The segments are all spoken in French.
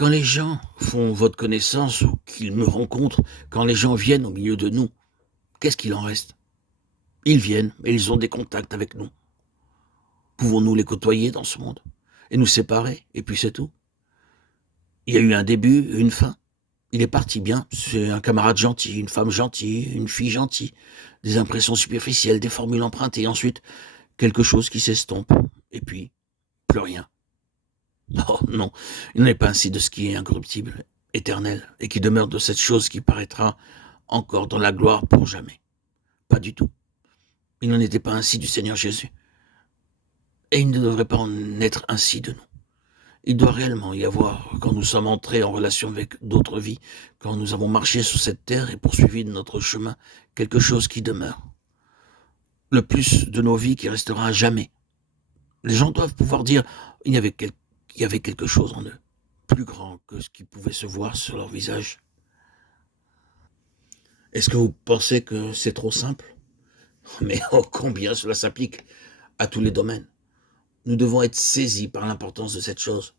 Quand les gens font votre connaissance ou qu'ils me rencontrent, quand les gens viennent au milieu de nous, qu'est-ce qu'il en reste? Ils viennent et ils ont des contacts avec nous. Pouvons-nous les côtoyer dans ce monde et nous séparer, et puis c'est tout? Il y a eu un début, une fin. Il est parti bien, c'est un camarade gentil, une femme gentille, une fille gentille, des impressions superficielles, des formules empruntées, ensuite quelque chose qui s'estompe, et puis plus rien. Oh non, il n'en est pas ainsi de ce qui est incorruptible, éternel, et qui demeure de cette chose qui paraîtra encore dans la gloire pour jamais. Pas du tout. Il n'en était pas ainsi du Seigneur Jésus. Et il ne devrait pas en être ainsi de nous. Il doit réellement y avoir, quand nous sommes entrés en relation avec d'autres vies, quand nous avons marché sur cette terre et poursuivi notre chemin, quelque chose qui demeure. Le plus de nos vies qui restera à jamais. Les gens doivent pouvoir dire il y avait quelque chose en eux, plus grand que ce qui pouvait se voir sur leur visage. Est-ce que vous pensez que c'est trop simple? Mais oh, combien cela s'applique à tous les domaines. Nous devons être saisis par l'importance de cette chose.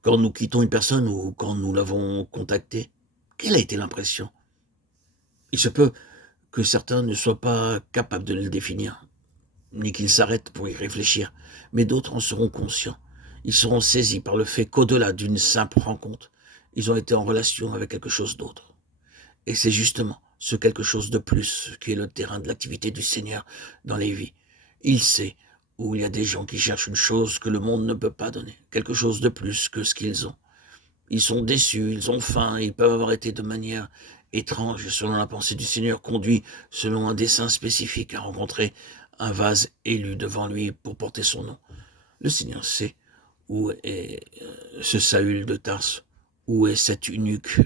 Quand nous quittons une personne ou quand nous l'avons contactée, quelle a été l'impression? Il se peut que certains ne soient pas capables de le définir, ni qu'ils s'arrêtent pour y réfléchir, mais d'autres en seront conscients. Ils seront saisis par le fait qu'au-delà d'une simple rencontre, ils ont été en relation avec quelque chose d'autre. Et c'est justement ce quelque chose de plus qui est le terrain de l'activité du Seigneur dans les vies. Il sait où il y a des gens qui cherchent une chose que le monde ne peut pas donner, quelque chose de plus que ce qu'ils ont. Ils sont déçus, ils ont faim, ils peuvent avoir été de manière étrange, selon la pensée du Seigneur, conduits selon un dessein spécifique à rencontrer un vase élu devant lui pour porter son nom. Le Seigneur sait où est ce Saül de Tarse, où est cet eunuque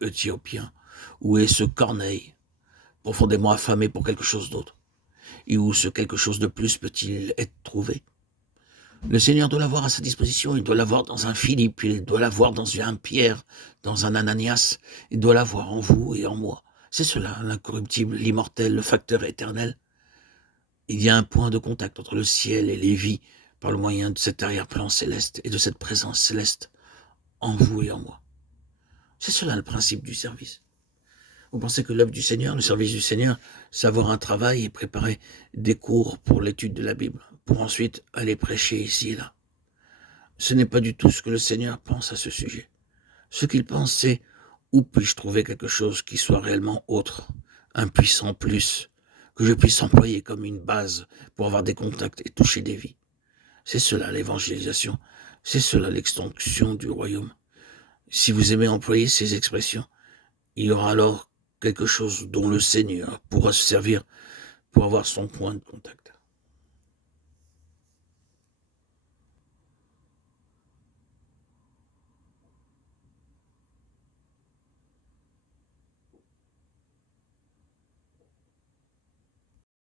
éthiopien, où est ce Corneille, profondément affamé pour quelque chose d'autre, et où ce quelque chose de plus peut-il être trouvé? Le Seigneur doit l'avoir à sa disposition, il doit l'avoir dans un Philippe, il doit l'avoir dans un Pierre, dans un Ananias, il doit l'avoir en vous et en moi. C'est cela, l'incorruptible, l'immortel, le facteur éternel. Il y a un point de contact entre le ciel et les vies par le moyen de cet arrière-plan céleste et de cette présence céleste en vous et en moi. C'est cela le principe du service. Vous pensez que l'œuvre du Seigneur, le service du Seigneur, c'est avoir un travail et préparer des cours pour l'étude de la Bible, pour ensuite aller prêcher ici et là. Ce n'est pas du tout ce que le Seigneur pense à ce sujet. Ce qu'il pense, c'est où puis-je trouver quelque chose qui soit réellement autre, un puissant plus, que je puisse employer comme une base pour avoir des contacts et toucher des vies. C'est cela l'évangélisation, c'est cela l'extension du royaume. Si vous aimez employer ces expressions, il y aura alors quelque chose dont le Seigneur pourra se servir pour avoir son point de contact.